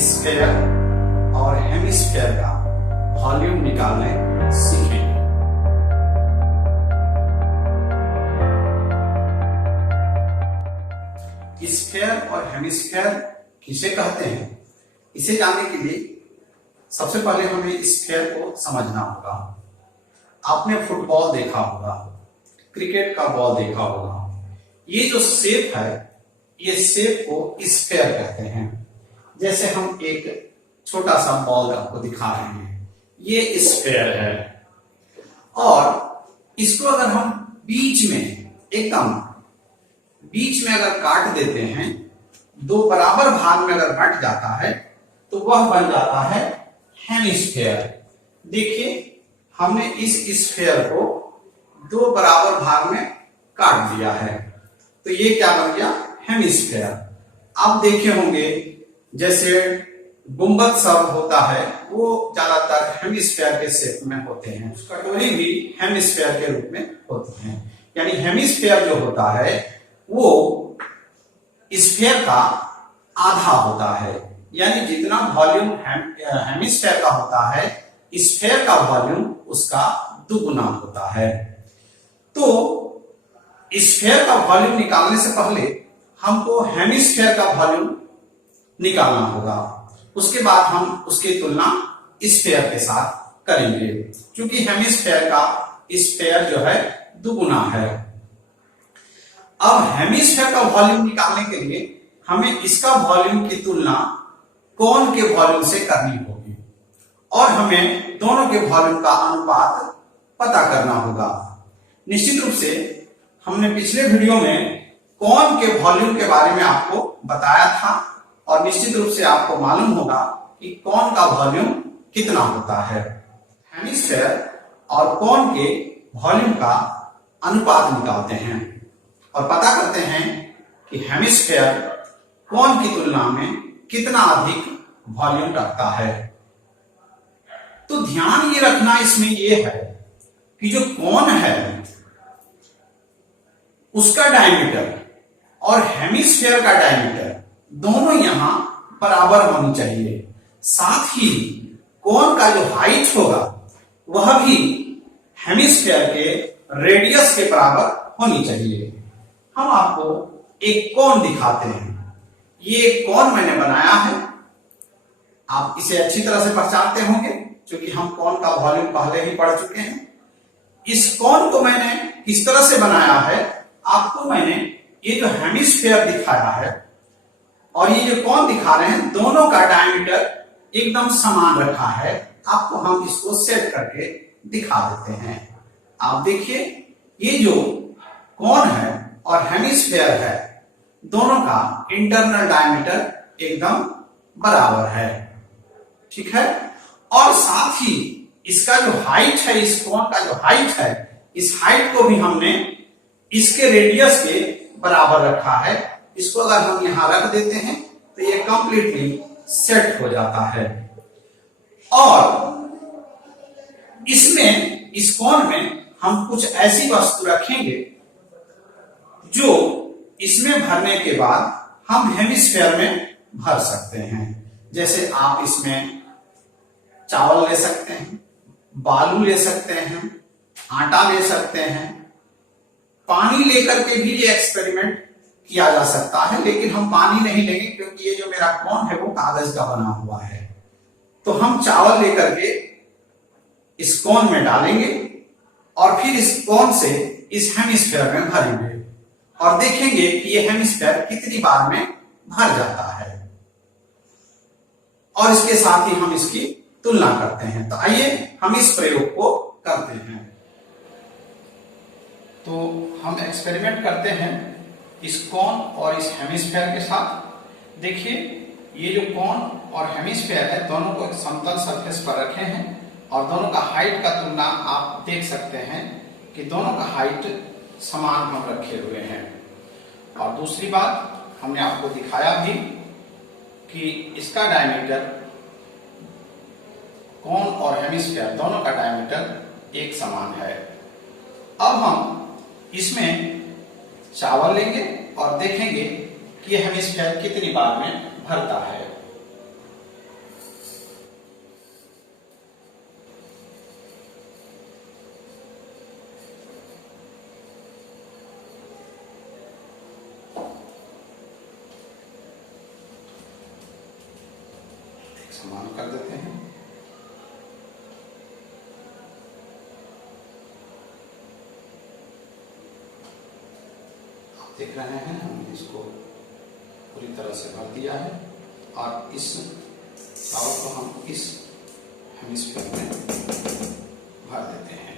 Sphere और hemisphere का volume निकालने सीखेंगे। स्फेयर और हेमिस्फेयर किसे कहते हैं, इसे जानने के लिए सबसे पहले हमें स्फेयर को समझना होगा। आपने फुटबॉल देखा होगा, क्रिकेट का बॉल देखा होगा। ये जो शेप है, ये शेप को स्फेयर कहते हैं। जैसे हम एक छोटा सा बॉल आपको दिखा रहे हैं, ये स्फेयर है। और इसको अगर हम बीच में एकदम बीच में अगर काट देते हैं, दो बराबर भाग में अगर बंट जाता है तो वह बन जाता है हेमिस्फेयर। देखिए, हमने इस स्फेयर को दो बराबर भाग में काट दिया है, तो ये क्या बन गया, हेमिस्फेयर। आप देखे होंगे जैसे गुंबद सब होता है, वो ज्यादातर हेमिस्फेयर के शेप में होते हैं। कटोरी भी हेमिस्फेयर के रूप में होती है। यानी हेमिस्फेयर जो होता है वो स्फेयर का आधा होता है। यानी जितना वॉल्यूम हेमिस्फेयर का होता है, स्फेयर का वॉल्यूम उसका दुगुना होता है। तो स्फेयर का वॉल्यूम निकालने से पहले हमको हेमिस्फेयर का वॉल्यूम निकालना होगा। उसके बाद हम उसकी तुलना स्फेयर के साथ करेंगे, क्योंकि हेमिस्फेयर का स्फेयर जो है दुगुना है। अब हेमिस्फेयर का वॉल्यूम निकालने के लिए हमें इसका वॉल्यूम की तुलना कोन के वॉल्यूम से करनी होगी, और हमें दोनों के वॉल्यूम का अनुपात पता करना होगा। निश्चित रूप से हमने पिछले वीडियो में कोन के वॉल्यूम के बारे में आपको बताया था, और निश्चित रूप से आपको मालूम होगा कि कोन का वॉल्यूम कितना होता है। हेमिस्फेयर और कोन के वॉल्यूम का अनुपात निकालते हैं और पता करते हैं कि हेमिस्फेयर कोन की तुलना में कितना अधिक वॉल्यूम रखता है। तो ध्यान ये रखना इसमें ये है कि जो कोन है उसका डायमीटर और हेमिस्फेयर का डायमीटर दोनों यहां बराबर होनी चाहिए। साथ ही कोन का जो हाइट होगा वह भी हेमिस्फेयर के रेडियस के बराबर होनी चाहिए। हम आपको एक कोन दिखाते हैं। ये कोन मैंने बनाया है, आप इसे अच्छी तरह से पहचानते होंगे क्योंकि हम कोन का वॉल्यूम पहले ही पढ़ चुके हैं। इस कोन को मैंने किस तरह से बनाया है, आपको मैंने ये जो हेमिस्फेयर दिखाया है और ये जो कोन दिखा रहे हैं, दोनों का डायमीटर एकदम समान रखा है। आपको हम इसको सेट करके दिखा देते हैं। आप देखिए, ये जो कोन है और हेमिस्फेयर है, दोनों का इंटरनल डायमीटर एकदम बराबर है, ठीक है। और साथ ही इसका जो हाइट है, इस कोन का जो हाइट है, इस हाइट को भी हमने इसके रेडियस के बराबर रखा है। इसको अगर हम यहां रख देते हैं तो ये कंप्लीटली सेट हो जाता है। और इसमें, इस कोन में हम कुछ ऐसी वस्तु रखेंगे जो इसमें भरने के बाद हम हेमिस्फेयर में भर सकते हैं। जैसे आप इसमें चावल ले सकते हैं, बालू ले सकते हैं, आटा ले सकते हैं, पानी लेकर के भी ये एक्सपेरिमेंट किया जा सकता है। लेकिन हम पानी नहीं लेंगे क्योंकि ये जो मेरा कोन है वो कागज का बना हुआ है। तो हम चावल लेकर के इस कोन में डालेंगे और फिर इस कोन से इस हेमिस्फेयर में भरेंगे और देखेंगे कि ये हेमिस्फेयर कितनी बार में भर जाता है, और इसके साथ ही हम इसकी तुलना करते हैं। तो आइए हम इस प्रयोग को करते हैं। तो हम एक्सपेरिमेंट करते हैं इस कोन और इस हेमिस्फेयर के साथ। देखिए, ये जो कोन और हेमिस्फेयर है, दोनों को एक समतल सरफेस पर रखे हैं और दोनों का हाइट का तुलना आप देख सकते हैं कि दोनों का हाइट समान हम रखे हुए हैं। और दूसरी बात, हमने आपको दिखाया भी कि इसका डायमीटर, कोन और हेमिस्फेयर दोनों का डायमीटर एक समान है। अब हम इसमें चावल लेंगे और देखेंगे कि हेमिस्फेयर कितनी बार में भरता है। समान कर देते हैं। आप देख रहे हैं हमने इसको पूरी तरह से भर दिया है और इस चावल को हम इस हेमिस्फीयर में भर देते हैं।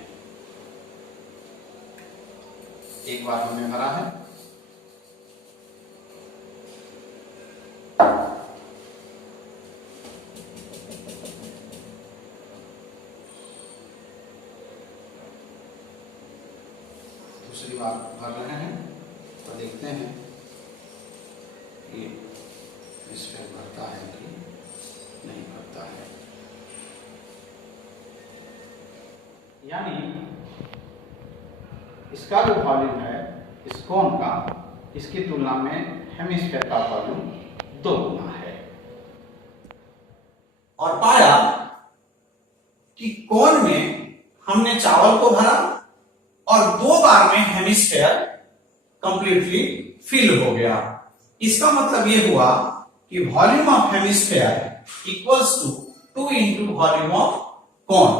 एक बार हमने भरा है। दूसरी बार भर रहे हैं तो देखते हैं कि हेमिस्फीयर भरता है कि नहीं भरता है। यानी इसका जो वॉल्यूम है इस कोन का, इसकी तुलना में हेमिस्फीयर का वॉल्यूम 2 गुना है। और पाया कि कोन में हमने चावल को भरा और 2 बार में हेमिस्फीयर कंप्लीटली फिल हो गया। इसका मतलब यह हुआ कि volume of hemisphere equals to 2 into volume of cone,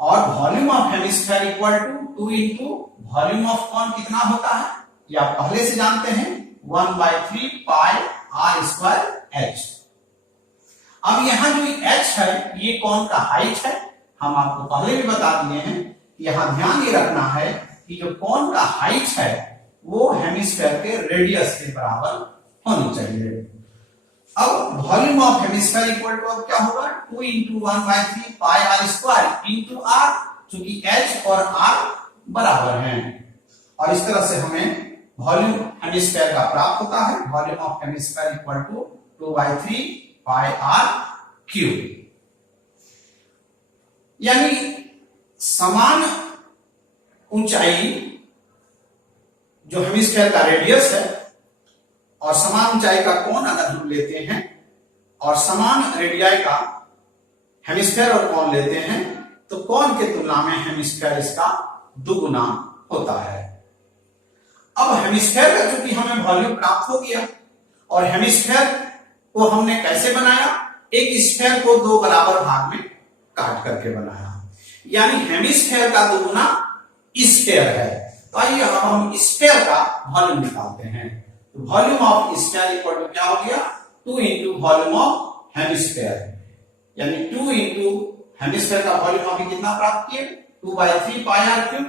और volume of hemisphere equal to 2 into volume of cone कितना होता है ये आप पहले से जानते हैं, 1/3 पाई आर स्क्वायर एच। अब यहां जो एच है ये कोन का हाइट है। हम आपको पहले भी बता दिए हैं, यहां ध्यान ये रखना है कि जो कोन का हाइट है वो हेमिस्फीयर के रेडियस के बराबर होनी चाहिए। अब volume of hemisphere equal to अब क्या होगा, 2 into 1/3 pi r square into r, चूंकि एच और आर बराबर हैं। और इस तरह से हमें वॉल्यूम हेमिस्फीयर का प्राप्त होता है। Volume of hemisphere equal to 2/3 pi r cube. यानी समान ऊंचाई जो हेमिस्फीयर का रेडियस है और समान ऊंचाई का कोण अगर हम लेते हैं और समान रेडियाई का हेमिस्फीयर और कोण लेते हैं तो कोण के तुलना में हेमिस्फीयर इसका 2 गुना होता है। अब हेमिस्फीयर का चूंकि हमें वॉल्यूम प्राप्त हो गया और हेमिस्फीयर को हमने कैसे बनाया, एक स्फीयर को 2 बराबर भाग में काट करके बनाया। यानी हेमिस्फीयर का 2 गुना स्फीयर है। तो आइए अब हम स्फीयर का वॉल्यूम निकालते हैं। तो volume of sphere equal to क्या हो गया, 2 इंटू वॉल्यूम ऑफ हेमिस्फीयर। यानी 2 इंटू हेमिस्फीयर का वॉल्यूम अभी कितना प्राप्त किए, 2/3 pi r cube,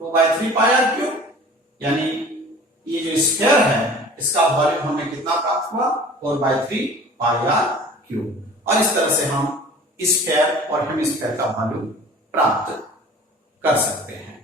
2/3 pi r cube. यानी ये जो स्फीयर है इसका वॉल्यूम हमें कितना प्राप्त हुआ, 4/3 पाई आर क्यूब। और इस तरह से हम स्फीयर और हेमिस्फीयर का वॉल्यूम प्राप्त कर सकते हैं।